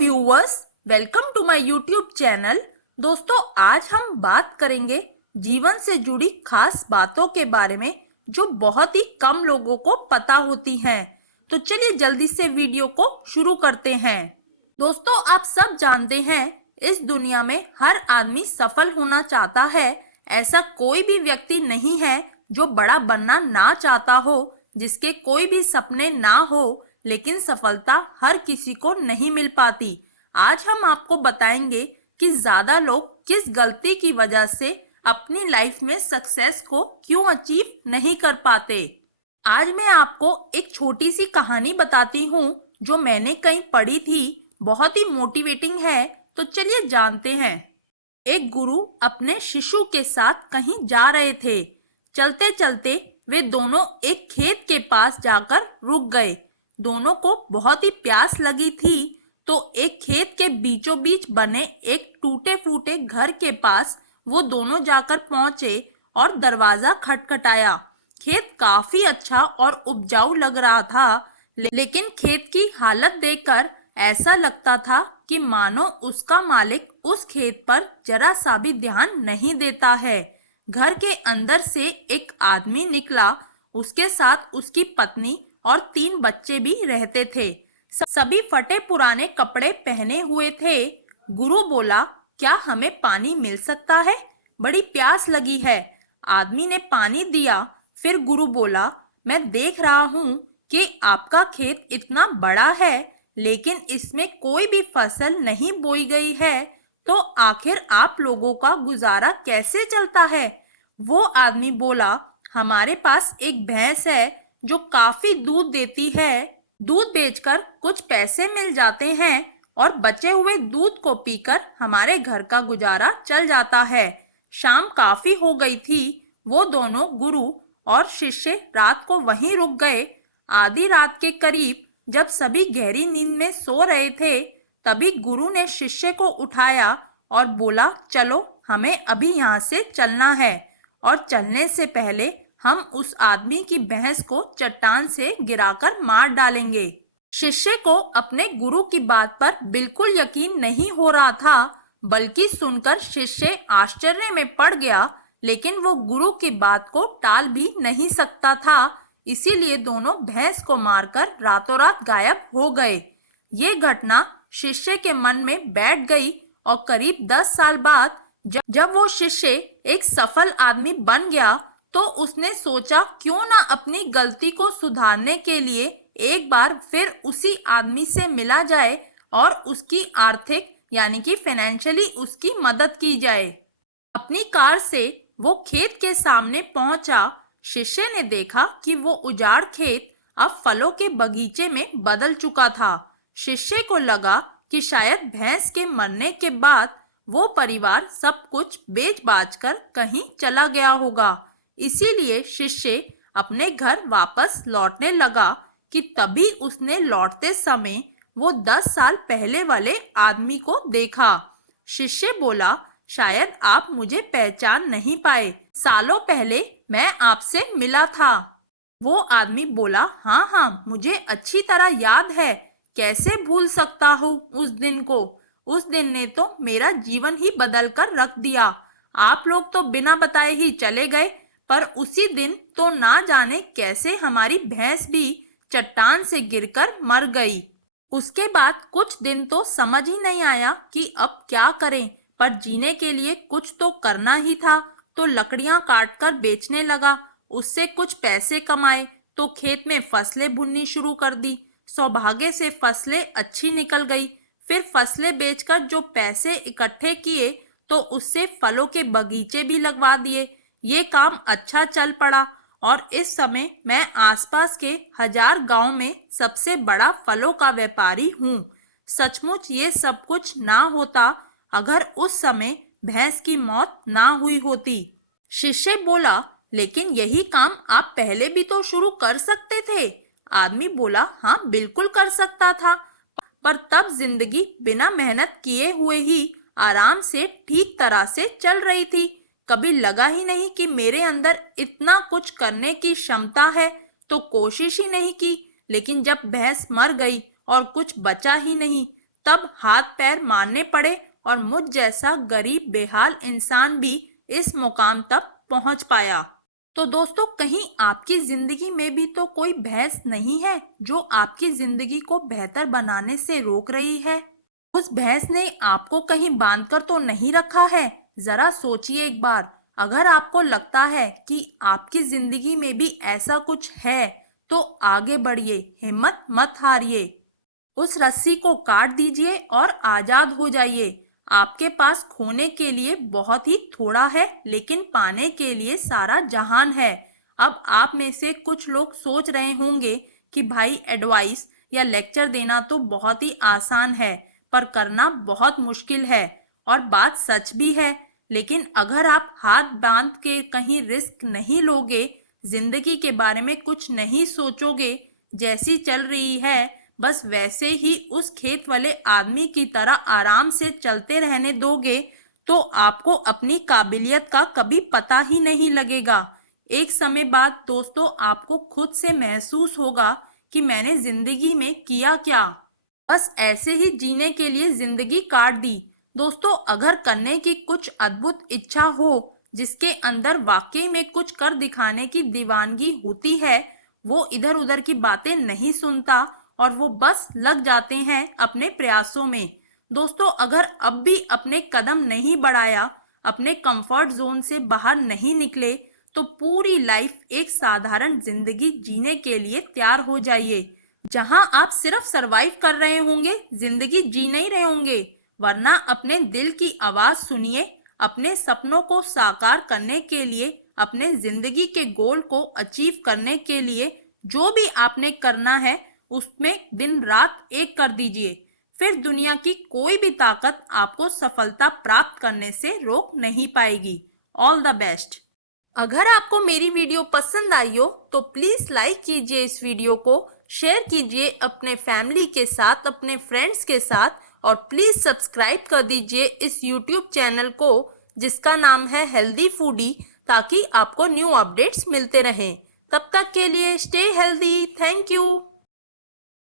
Viewers, welcome to my YouTube channel. दोस्तों, आज हम बात करेंगे जीवन से जुड़ी खास बातों के बारे में जो बहुत ही कम लोगों को पता होती हैं। तो चलिए जल्दी से वीडियो को शुरू करते हैं। दोस्तों, आप सब जानते हैं इस दुनिया में हर आदमी सफल होना चाहता है। ऐसा कोई भी व्यक्ति नहीं है जो बड़ा बनना ना चाहता हो, जिसके कोई भी सपने ना हो, लेकिन सफलता हर किसी को नहीं मिल पाती। आज हम आपको बताएंगे कि ज्यादा लोग किस गलती की वजह से अपनी लाइफ में सक्सेस को क्यों अचीव नहीं कर पाते। आज मैं आपको एक छोटी सी कहानी बताती हूँ जो मैंने कहीं पढ़ी थी। बहुत ही मोटिवेटिंग है, तो चलिए जानते हैं। एक गुरु अपने शिशु के साथ कहीं जा रहे थे। चलते चलते वे दोनों एक खेत के पास जाकर रुक गए। दोनों को बहुत ही प्यास लगी थी, तो एक खेत के बीचों बीच बने एक टूटे फूटे घर के पास वो दोनों जाकर पहुंचे और दरवाजा खटखटाया। खेत काफी अच्छा और उपजाऊ लग रहा था, लेकिन खेत की हालत देखकर ऐसा लगता था कि मानो उसका मालिक उस खेत पर जरा सा भी ध्यान नहीं देता है। घर के अंदर से एक आदमी निकला। उसके साथ उसकी पत्नी और 3 बच्चे भी रहते थे। सभी फटे पुराने कपड़े पहने हुए थे। गुरु बोला, क्या हमें पानी मिल सकता है? बड़ी प्यास लगी है। आदमी ने पानी दिया। फिर गुरु बोला, मैं देख रहा हूँ कि आपका खेत इतना बड़ा है, लेकिन इसमें कोई भी फसल नहीं बोई गई है, तो आखिर आप लोगों का गुजारा कैसे चलता है? वो आदमी बोला, हमारे पास एक भैंस है जो काफी दूध देती है। दूध बेचकर कुछ पैसे मिल जाते हैं और बचे हुए दूध को पीकर हमारे घर का गुजारा चल जाता है। शाम काफी हो गई थी। वो दोनों गुरु और शिष्य रात को वहीं रुक गए। आधी रात के करीब जब सभी गहरी नींद में सो रहे थे, तभी गुरु ने शिष्य को उठाया और बोला, चलो हमें अभी यहाँ से चलना है, और चलने से पहले हम उस आदमी की भैंस को चट्टान से गिराकर मार डालेंगे। शिष्य को अपने गुरु की बात पर बिल्कुल यकीन नहीं हो रहा था, बल्कि सुनकर शिष्य आश्चर्य में पड़ गया, लेकिन वो गुरु की बात को टाल भी नहीं सकता था। इसीलिए दोनों भैंस को मारकर रातों रात गायब हो गए। ये घटना शिष्य के मन में बैठ गई और करीब 10 साल बाद जब वो शिष्य एक सफल आदमी बन गया, तो उसने सोचा क्यों ना अपनी गलती को सुधारने के लिए एक बार फिर उसी आदमी से मिला जाए और उसकी आर्थिक यानी कि फाइनेंशियली उसकी मदद की जाए। अपनी कार से वो खेत के सामने पहुंचा। शिष्य ने देखा कि वो उजाड़ खेत अब फलों के बगीचे में बदल चुका था। शिष्य को लगा कि शायद भैंस के मरने के बाद वो परिवार सब कुछ बेच बाच कर कहीं चला गया होगा। इसीलिए शिष्य अपने घर वापस लौटने लगा कि तभी उसने लौटते समय वो 10 साल पहले वाले आदमी को देखा। शिष्य बोला, शायद आप मुझे पहचान नहीं पाए, सालों पहले मैं आपसे मिला था। वो आदमी बोला, हाँ हाँ, मुझे अच्छी तरह याद है, कैसे भूल सकता हूँ उस दिन को। उस दिन ने तो मेरा जीवन ही बदल कर रख दिया। आप लोग तो बिना बताए ही चले गए, पर उसी दिन तो ना जाने कैसे हमारी भैंस भी चट्टान से गिरकर मर गई। उसके बाद कुछ दिन तो समझ ही नहीं आया कि अब क्या करें, पर जीने के लिए कुछ तो करना ही था, तो लकड़ियां काट कर बेचने लगा। उससे कुछ पैसे कमाए तो खेत में फसलें बुननी शुरू कर दी। सौभाग्य से फसलें अच्छी निकल गई। फिर फसलें बेचकर जो पैसे इकट्ठे किए तो उससे फलों के बगीचे भी लगवा दिए। ये काम अच्छा चल पड़ा और इस समय मैं आसपास के 1000 गांव में सबसे बड़ा फलों का व्यापारी हूँ। सचमुच ये सब कुछ ना होता अगर उस समय भैंस की मौत ना हुई होती। शिष्य बोला, लेकिन यही काम आप पहले भी तो शुरू कर सकते थे। आदमी बोला, हाँ बिल्कुल कर सकता था, पर तब जिंदगी बिना मेहनत किए हुए ही आराम से ठीक तरह से चल रही थी। कभी लगा ही नहीं कि मेरे अंदर इतना कुछ करने की क्षमता है, तो कोशिश ही नहीं की। लेकिन जब भैंस मर गई और कुछ बचा ही नहीं, तब हाथ पैर मारने पड़े और मुझ जैसा गरीब बेहाल इंसान भी इस मुकाम तक पहुंच पाया। तो दोस्तों, कहीं आपकी जिंदगी में भी तो कोई भैंस नहीं है जो आपकी जिंदगी को बेहतर बनाने से रोक रही है? उस भैंस ने आपको कहीं बांधकर तो नहीं रखा है? जरा सोचिए एक बार। अगर आपको लगता है कि आपकी जिंदगी में भी ऐसा कुछ है, तो आगे बढ़िए, हिम्मत मत हारिए। उस रस्सी को काट दीजिए और आजाद हो जाइए। आपके पास खोने के लिए बहुत ही थोड़ा है, लेकिन पाने के लिए सारा जहान है। अब आप में से कुछ लोग सोच रहे होंगे कि भाई, एडवाइस या लेक्चर देना तो बहुत ही आसान है, पर करना बहुत मुश्किल है। और बात सच भी है। लेकिन अगर आप हाथ बांध के कहीं रिस्क नहीं लोगे, जिंदगी के बारे में कुछ नहीं सोचोगे, जैसी चल रही है बस वैसे ही उस खेत वाले आदमी की तरह आराम से चलते रहने दोगे, तो आपको अपनी काबिलियत का कभी पता ही नहीं लगेगा। एक समय बाद दोस्तों, आपको खुद से महसूस होगा कि मैंने जिंदगी में किया क्या। बस ऐसे ही जीने के लिए जिंदगी काट दी। दोस्तों, अगर करने की कुछ अद्भुत इच्छा हो, जिसके अंदर वाकई में कुछ कर दिखाने की दीवानगी होती है, वो इधर उधर की बातें नहीं सुनता और वो बस लग जाते हैं अपने प्रयासों में। दोस्तों, अगर अब भी अपने कदम नहीं बढ़ाया, अपने कंफर्ट जोन से बाहर नहीं निकले, तो पूरी लाइफ एक साधारण जिंदगी जीने के लिए तैयार हो जाइए, जहां आप सिर्फ सरवाइव कर रहे होंगे, जिंदगी जी नहीं रहे होंगे। वरना अपने दिल की आवाज सुनिए। अपने सपनों को साकार करने के लिए, अपने जिंदगी के गोल को अचीव करने के लिए जो भी आपने करना है, उसमें दिन रात एक कर दीजिए। फिर दुनिया की कोई भी ताकत आपको सफलता प्राप्त करने से रोक नहीं पाएगी। All the best. अगर आपको मेरी वीडियो पसंद आई हो तो प्लीज लाइक कीजिए इस वीडियो को, शेयर कीजिए अपने फैमिली के साथ, अपने फ्रेंड्स के साथ, और प्लीज सब्सक्राइब कर दीजिए इस यूट्यूब चैनल को जिसका नाम है हेल्दी फूडी, ताकि आपको न्यू अपडेट्स मिलते रहें। तब तक के लिए स्टे हेल्दी। Thank you.